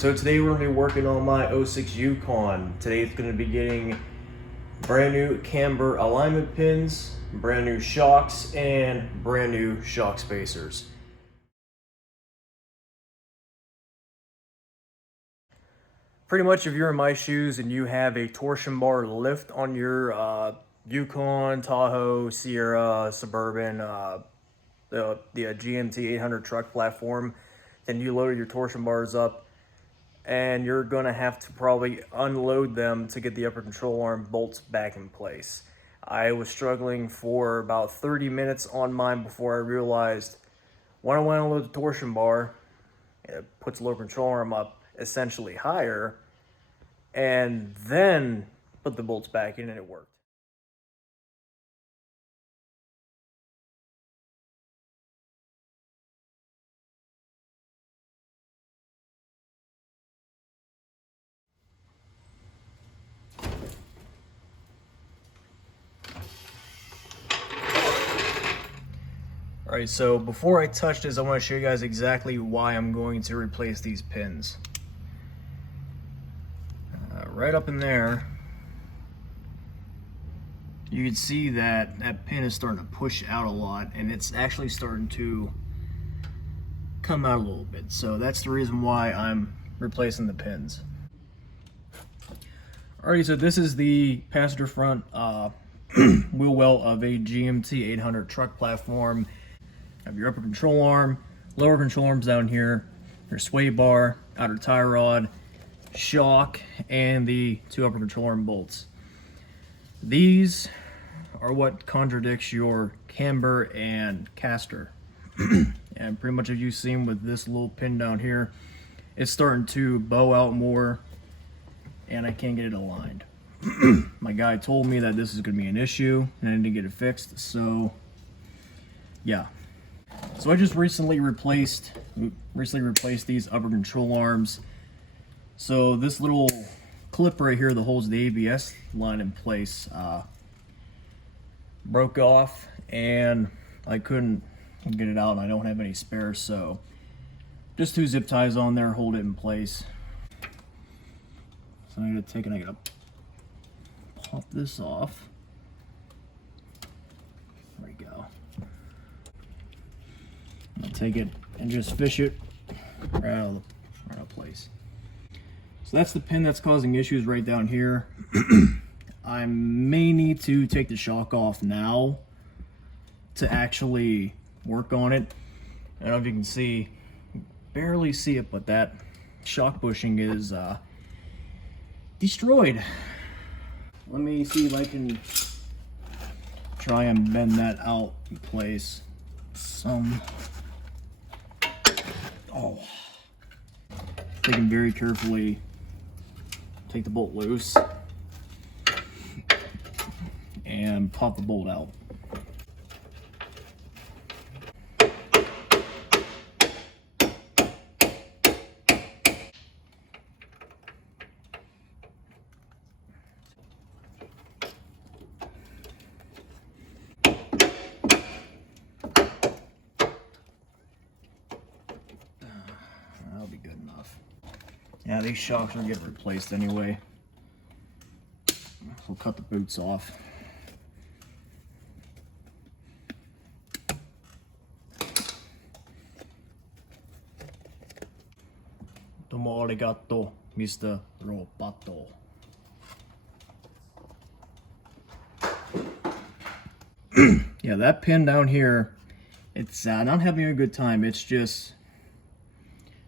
So today we're going to be working on my 06 Yukon. Today it's going to be getting brand new camber alignment pins, brand new shocks, and brand new shock spacers. Pretty much if you're in my shoes and you have a torsion bar lift on your Yukon, Tahoe, Sierra, Suburban, the GMT 800 truck platform, then you load your torsion bars up and you're gonna have to probably unload them to get the upper control arm bolts back in place. I was struggling for about 30 minutes on mine before I realized when I went to unload the torsion bar, it puts the lower control arm up essentially higher, and then put the bolts back in and it worked. Alright, so before I touch this, I want to show you guys exactly why I'm going to replace these pins. Right up in there, you can see that that pin is starting to push out a lot, and it's actually starting to come out a little bit. So that's the reason why I'm replacing the pins. Alright, so this is the passenger front wheel well of a GMT 800 truck platform. Have your upper control arm, lower control arms down here, your sway bar, outer tie rod, shock, and the two upper control arm bolts. These are what contradicts your camber and caster. And pretty much as you've seen with this little pin down here, it's starting to bow out more and I can't get it aligned. My guy told me that this is going to be an issue and I need to get it fixed, so yeah. So I just recently replaced these upper control arms. So this little clip right here that holds the ABS line in place broke off and I couldn't get it out and I don't have any spares, so just two zip ties on there hold it in place. So I'm gonna pop this off. There we go. I'll take it and just fish it right out of place. So that's the pin that's causing issues right down here. I may need to take the shock off now to actually work on it. I don't know if you can see, barely see it, but that shock bushing is destroyed. Let me see if I can try and bend that out in place. Taking very carefully, take the bolt loose and pop the bolt out. That'll be good enough. Yeah, these shocks are getting replaced anyway. We'll cut the boots off. Domo arigato, Mr. Roboto. Yeah, that pin down here, it's not having a good time. It's just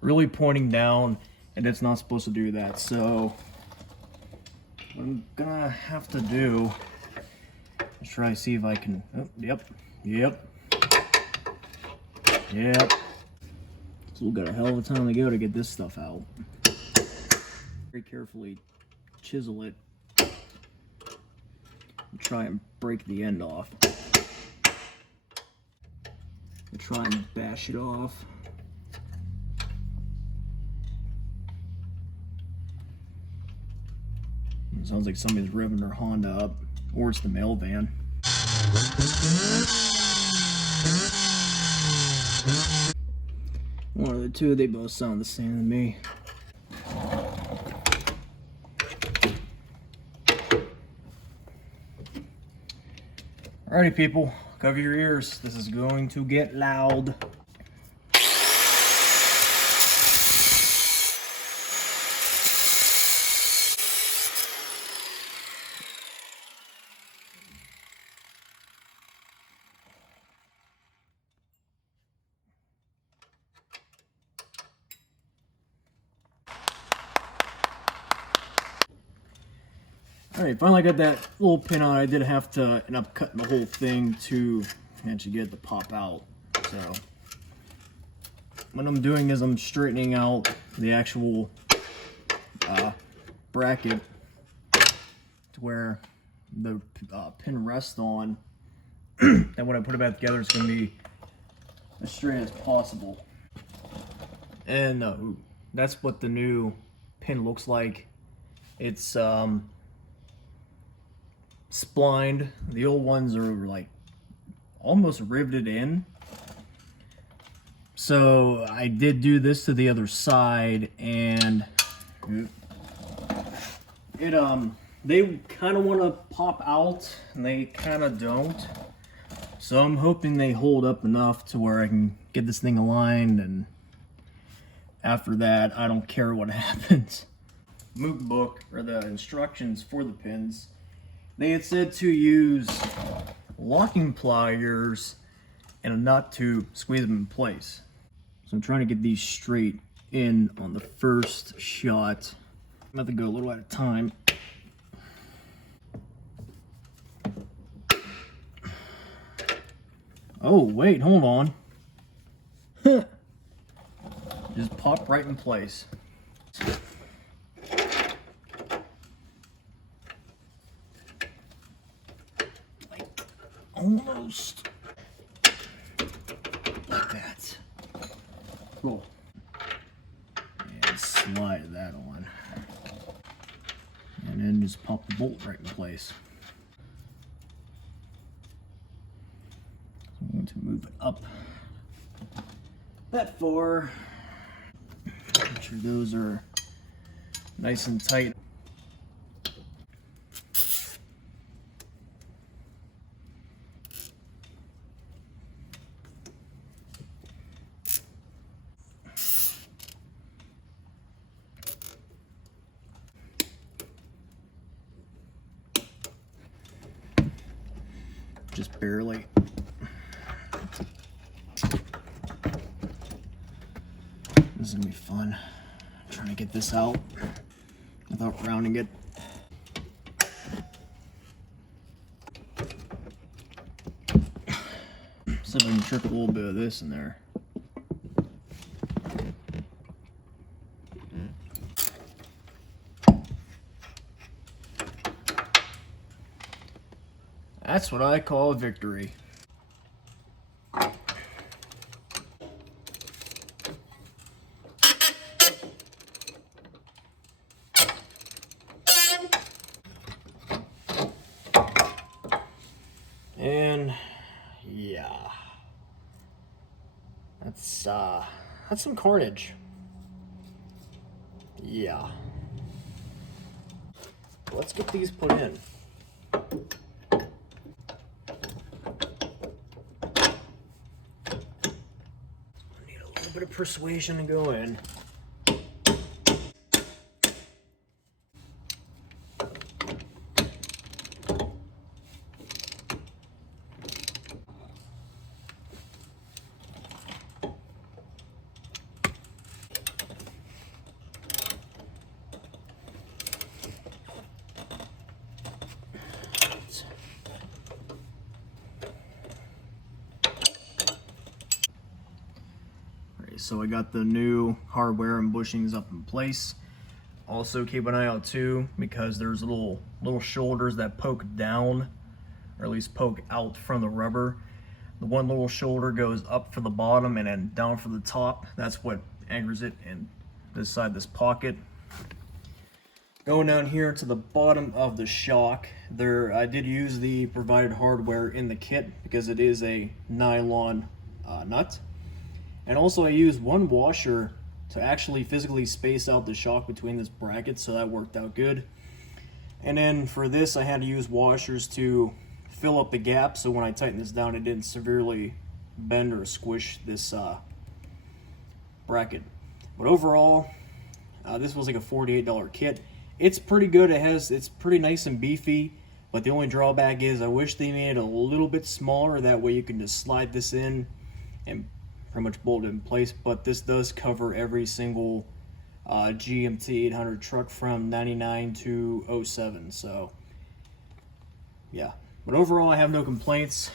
really pointing down, and it's not supposed to do that. So what I'm gonna have to do is try to see if I can. Oh, yep. So we've got a hell of a time to go to get this stuff out. Very carefully chisel it and try and break the end off. And try and bash it off. It sounds like somebody's revving their Honda up, or it's the mail van. One of the two, they both sound the same to me. Alrighty people, cover your ears. This is going to get loud. Alright, finally got that little pin on. I did have to end up cutting the whole thing to actually get it to pop out. So what I'm doing is I'm straightening out the actual bracket to where the pin rests on. And when I put it back together, it's going to be as straight as possible. And that's what the new pin looks like. It's splined. The old ones are like almost riveted in. So I did do this to the other side, and they kind of want to pop out and they kind of don't. So I'm hoping they hold up enough to where I can get this thing aligned, and after that I don't care what happens. Moog book, or the instructions for the pins, they had said to use locking pliers and a nut to squeeze them in place. So I'm trying to get these straight in on the first shot. I'm about to go a little at a time. Oh, wait, hold on. Just pop right in place. Almost like that. Cool. And slide that on. And then just pop the bolt right in place. I'm going to move it up that far. Make sure those are nice and tight. Just barely. This is gonna be fun. I'm trying to get this out without rounding it. See if I can trick a little bit of this in there. That's what I call a victory. And yeah, that's some carnage. Yeah. Let's get these put in. Bit of persuasion to go in. So I got the new hardware and bushings up in place. Also keep an eye out too, because there's little shoulders that poke down, or at least poke out from the rubber. The one little shoulder goes up for the bottom and then down for the top. That's what anchors it in this side, this pocket. Going down here to the bottom of the shock, I did use the provided hardware in the kit because it is a nylon nut. And also I used one washer to actually physically space out the shock between this bracket, so that worked out good. And then for this I had to use washers to fill up the gap, so when I tighten this down, it didn't severely bend or squish this bracket. But overall, this was like a $48 kit. It's pretty good. It's pretty nice and beefy, but the only drawback is I wish they made it a little bit smaller. That way you can just slide this in and pretty much bolt it in place. But this does cover every single GMT 800 truck from 99 to 07. So yeah, but overall I have no complaints.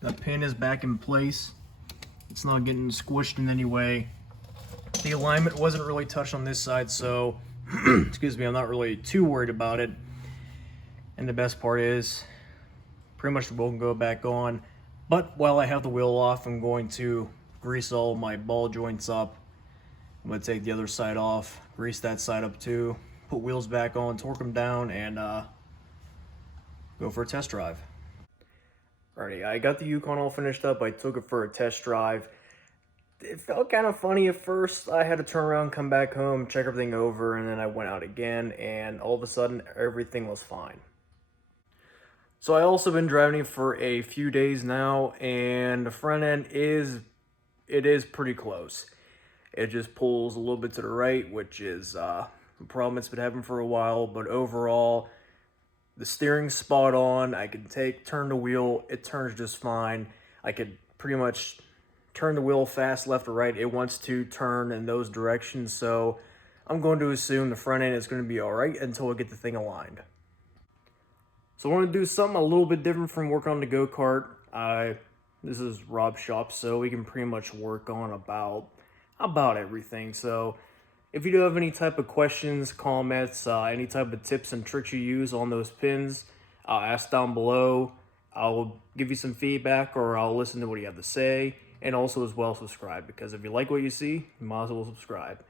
The pin is back in place. It's not getting squished in any way. The alignment wasn't really touched on this side, so excuse me, I'm not really too worried about it. And the best part is pretty much the bolt can go back on. But while I have the wheel off, I'm going to grease all my ball joints up. I'm going to take the other side off, grease that side up too, put wheels back on, torque them down, and go for a test drive. Alrighty, I got the Yukon all finished up. I took it for a test drive. It felt kind of funny at first. I had to turn around, come back home, check everything over, and then I went out again, and all of a sudden everything was fine. So I also been driving it for a few days now, and the front end is pretty close. It just pulls a little bit to the right, which is a problem it's been having for a while, but overall the steering's spot on. I can turn the wheel, it turns just fine. I could pretty much turn the wheel fast left or right. It wants to turn in those directions, so I'm going to assume the front end is going to be all right until I get the thing aligned. So I want to do something a little bit different from working on the go-kart. This is Rob's shop, so we can pretty much work on about everything. So if you do have any type of questions, comments, any type of tips and tricks you use on those pins, ask down below. I'll give you some feedback, or I'll listen to what you have to say. And also as well, subscribe, because if you like what you see, you might as well subscribe.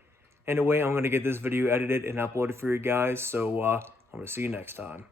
Anyway, I'm going to get this video edited and uploaded for you guys, so I'm going to see you next time.